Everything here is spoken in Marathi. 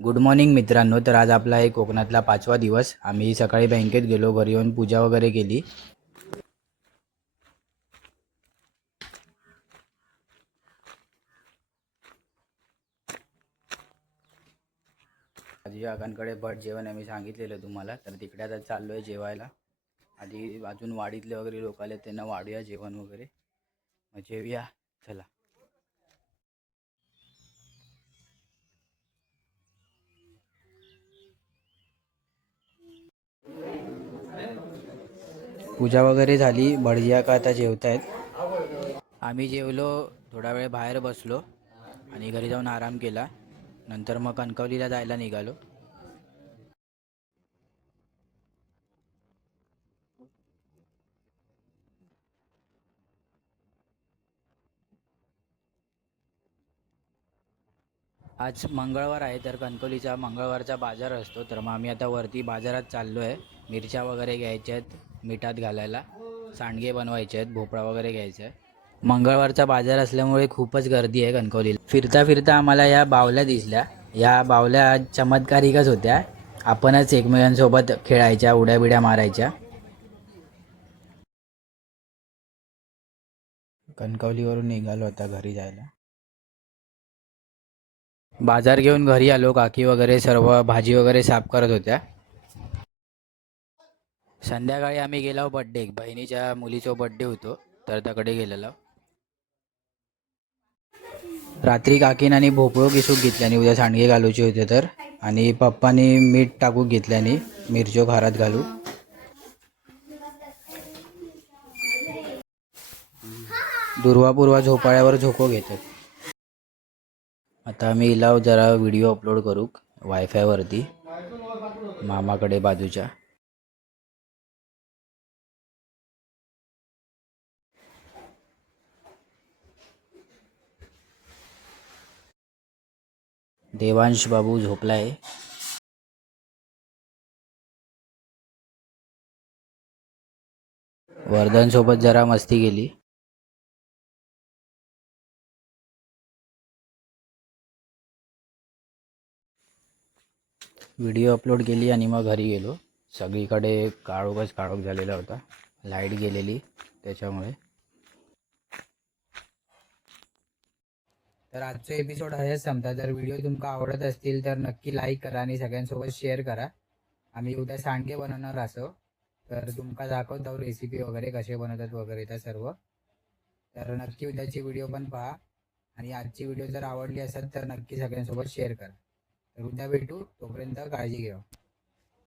गुड मॉर्निंग मित्रांनो. तर आज आपला आहे कोकणातला 5वा दिवस. आम्ही सकाळी बँकेत गेलो, घरी येऊन पूजा वगैरे केली. आजी काकांकडे भट जेवण आम्ही सांगितलेलं तुम्हाला, तर तिकडे आता चाललो आहे जेवायला. आधी अजून वाडीतले वगैरे लोक आले, त्यांना वाढूया जेवण वगैरे, मग जेवूया. चला. पूजा वगैरे झाली, भटजी का आता जेवतायत. आम्ही जेवलो, थोडा वेळ बाहेर बसलो आणि घरी जाऊन आराम केला. नंतर मग कणकवलीला जायला निघालो. आज मंगळवार आहे, तर कणकवलीचा मंगळवारचा बाजार असतो. तर मग आम्ही आता वरती बाजारात चाललो आहे. मिरच्या वगैरे घ्यायच्या आहेत मिठात घालायला, सांडगे बनवायचे आहेत, भोपळा वगैरे घ्यायचा आहे. मंगळवारचा बाजार असल्यामुळे खूपच गर्दी आहे कणकवलीला. फिरता फिरता आम्हाला या बावल्या दिसल्या. या बावल्या चमत्कारिकच होत्या. आपणच एकमेकांसोबत खेळायच्या, उड्या बिड्या मारायच्या. कणकवलीवरून निघालो आता घरी जायला. बाजार घेऊन घरी आलो. काकी वगैरे सर्व भाजी वगैरे साफ करत होत्या. संध्याकाळी आम्ही गेलो बड्डे, बहिणीच्या मुलीचा बड्डे होतो, तर त्याकडे गेलेलो. रात्री काकीनानी भोपळो किसूक घेतल्याने, उद्या सांडगे घालूचे होते तर. आणि पप्पानी मीठ टाकूक घेतल्याने, मिरचो खारात घालू. दुर्वापूर्वा झोपाळ्यावर झोको घेतात. आता आम्ही इलाव जरा व्हिडिओ अपलोड करूक वायफायवरती मामाकडे बाजूच्या. देवांश बाबू झोपलाय. वर्धन सोबत जरा मस्ती केली. व्हिडिओ अपलोड केली आणि मग घरी गेलो. सगळीकडे काळोखच काळोख झालेला होता, लाईट गेलेली त्याच्यामुळे. तर आजचा एपिसोड हेच संपता. जर व्हिडिओ तुमका आवडत असतील तर नक्की लाईक करा आणि सगळ्यांसोबत शेअर करा. आम्ही उद्या सांडगे बनवणार असो, तर तुमका दाखवतो रेसिपी वगैरे कसे बनवतात वगैरे त्या सर्व. तर नक्की उद्याची व्हिडिओ पण पहा. आणि आजची व्हिडिओ जर आवडली असेल तर नक्की सगळ्यांसोबत शेअर करा. तर उद्या भेटू, तोपर्यंत काळजी घ्या.